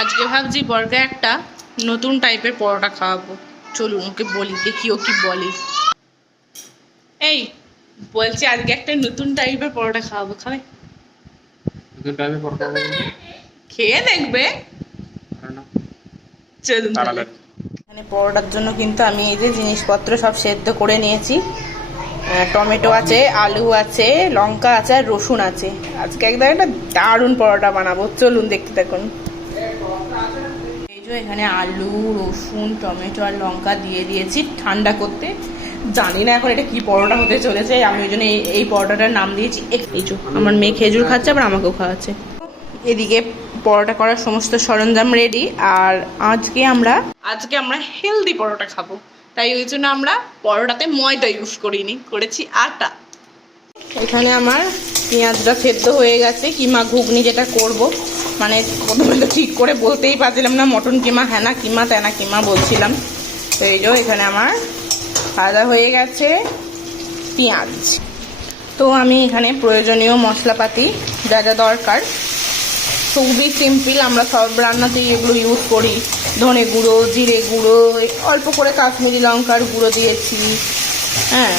আজকে ভাবছি বরকে একটা নতুন টাইপের পরোটা খাওয়াবো। চলুন ওকে বলি, দেখি ও কি বলে। এই বলছি আজকে একটা নতুন টাইপের পরোটা খাওয়াবো, খাবে? নতুন টাইপের পরোটা খেয়ে দেখবে। চলুন তাহলে। এখানে পরোটার জন্য কিন্তু আমি এই যে জিনিসপত্র সব সেদ্ধ করে নিয়েছি। টমেটো আছে, আলু আছে, লঙ্কা আছে আর রসুন আছে। আজকে একদম একটা দারুণ পরোটা বানাবো, চলুন দেখতে থাকুন। এই যে এখানে আলু, রসুন, টমেটো আর লঙ্কা দিয়ে দিয়েছি ঠান্ডা করতে। জানি না এখন এটা কি পরোটা হতে চলেছে, আমি ওই জন্য এই পরোটাটার নাম দিয়েছি। এই যে আমার মেয়ে খেজুর খাচ্ছে, আবার আমাকেও খাওয়াচ্ছে। এদিকে পরোটা করার সমস্ত সরঞ্জাম রেডি। আর আজকে আমরা হেলদি পরোটা খাবো, তাই ওই জন্য আমরা পরোটাতে ময়দা ইউজ করিনি, করেছি আটা। এখানে আমার পেঁয়াজটা সেদ্ধ হয়ে গেছে। কিমা ঘুগনি যেটা করব, মানে প্রথমে তো ঠিক করে বলতেই পারছিলাম না মটন কিমা হ্যানা কিমা তেনা কিমা বলছিলাম। তো এই যে এখানে আমার ভাজা হয়ে গেছে পেঁয়াজ। তো আমি এখানে প্রয়োজনীয় মশলাপাতি যা যা দরকার খুবই সিম্পল, আমরা সব রান্নাতেই এগুলো ইউজ করি। ধনে গুঁড়ো, জিরে গুঁড়ো, অল্প করে কাশ্মীরি লঙ্কার গুঁড়ো দিয়েছি, হ্যাঁ,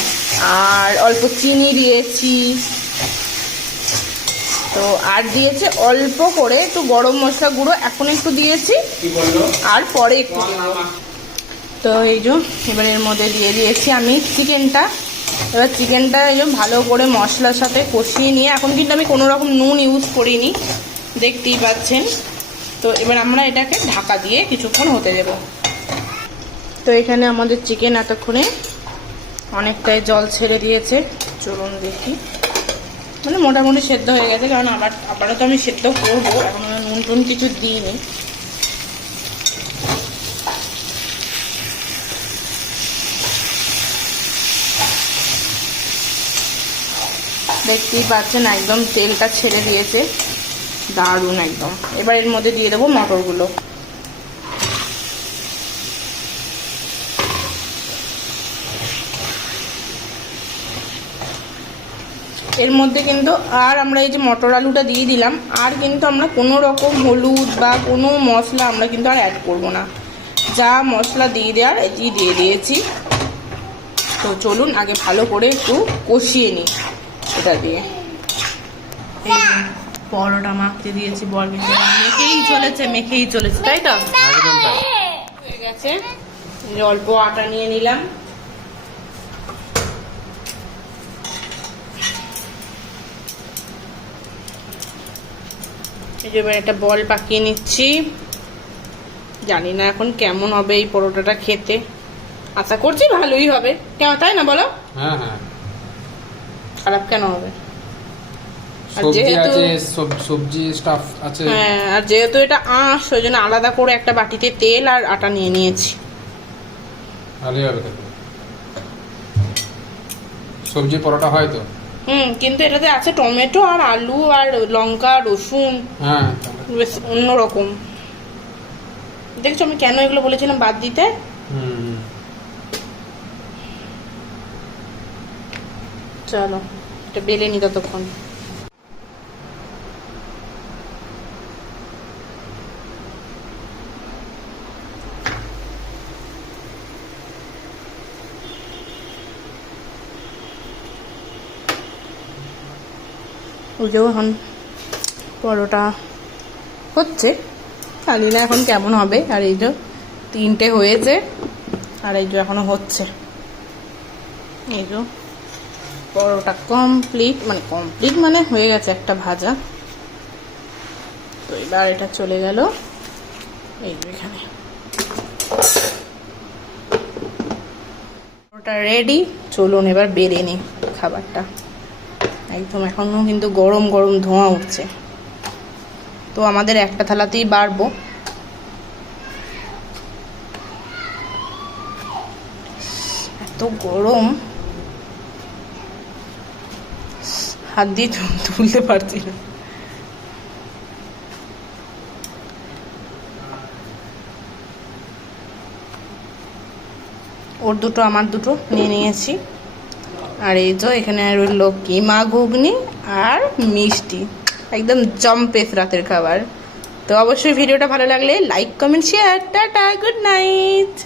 আর অল্প চিনি দিয়েছি। তো আর দিয়েছে অল্প করে একটু গরম মশলা গুঁড়ো, এখন একটু দিয়েছি আর পরে একটু। তো এই যে এবার এর মধ্যে দিয়ে দিয়েছি আমি চিকেনটা। এবার চিকেনটা এই যে ভালো করে মশলার সাথে কষিয়ে নিয়ে, এখন কিন্তু আমি কোনো রকম নুন ইউজ করিনি, দেখতেই পাচ্ছেন। তো এবার আমরা এটাকে ঢাকা দিয়ে কিছুক্ষণ হতে দেব। তো এখানে আমাদের চিকেন এতক্ষণে অনেকটাই জল ছেড়ে দিয়েছে, চলুন দেখি। মানে মোটামুটি সেদ্ধ হয়ে গেছে, কারণ আবারও তো আমি সেদ্ধ করবো, এখন আমি নুন টুন কিছু দিইনি। দেখতেই পাচ্ছেন একদম তেলটা ছেড়ে দিয়েছে, দারুণ একদম। এবার এর মধ্যে দিয়ে দেবো মটরগুলো। এর মধ্যে কিন্তু আর আমরা এই যে মটর আলুটা দিয়ে দিলাম, আর কিন্তু আমরা কোনো রকম হলুদ বা কোনো মশলা আমরা কিন্তু আর অ্যাড করবো না। যা মশলা দিয়ে দেওয়ার এটি দিয়ে দিয়েছি। তো চলুন আগে ভালো করে একটু কষিয়ে নিই এটা দিয়ে। এই পরোটা মাখতে দিয়েছি বরকে, মেখেই চলেছে, তাই তো হয়ে গেছে। অল্প আটা নিয়ে নিলাম, এবার একটা বল পাকিয়ে নিচ্ছি। জানি না এখন কেমন হবে এই পরোটাটা খেতে, আশা করছি ভালোই হবে, কেমন তাই না বলো? হ্যাঁ হ্যাঁ, খারাপ কেন হবে? সবজি স্টাফ আছে। হ্যাঁ, আর যেহেতু এটা আঁশ, ওই জন্য আলাদা করে একটা বাটিতে তেল আর আটা নিয়ে নিয়েছি। ভালোই হবে তো, সবজি পরোটা হয় তো। কিন্তু এটাতে আছে টমেটো আর আলু আর লঙ্কা, রসুন, হ্যাঁ বেশ অন্যরকম। দেখছো আমি কেন এগুলো বলেছিলাম বাদ দিতে। চলো এটা বেলে নি ততক্ষণ। ওই যে এখন পরোটা হচ্ছে, জানি না এখন কেমন হবে। আর এই যে 3টে হয়েছে, আর এই যে এখনো হচ্ছে। এই যে পরোটা কমপ্লিট মানে হয়ে গেছে একটা ভাজা। তো এবার এটা চলে গেল এই যে এখানে। পরোটা রেডি, চলুন এবার বেড়ে নিই খাবারটা। একদম এখনো কিন্তু গরম গরম ধোঁয়া উঠছে। তো আমাদের একটা থালাতেই বাড়বো। এত গরম, হাত দিয়ে তুলতে পারছি না। ওর দুটো আমার দুটো নিয়ে নিয়েছি। আর এই যে এখানে রইল কিমা ঘুগনি আর মিষ্টি, একদম জম্পেস রাতের খাবার। তো অবশ্যই ভিডিওটা ভালো লাগলে like comment share. Tata, good night.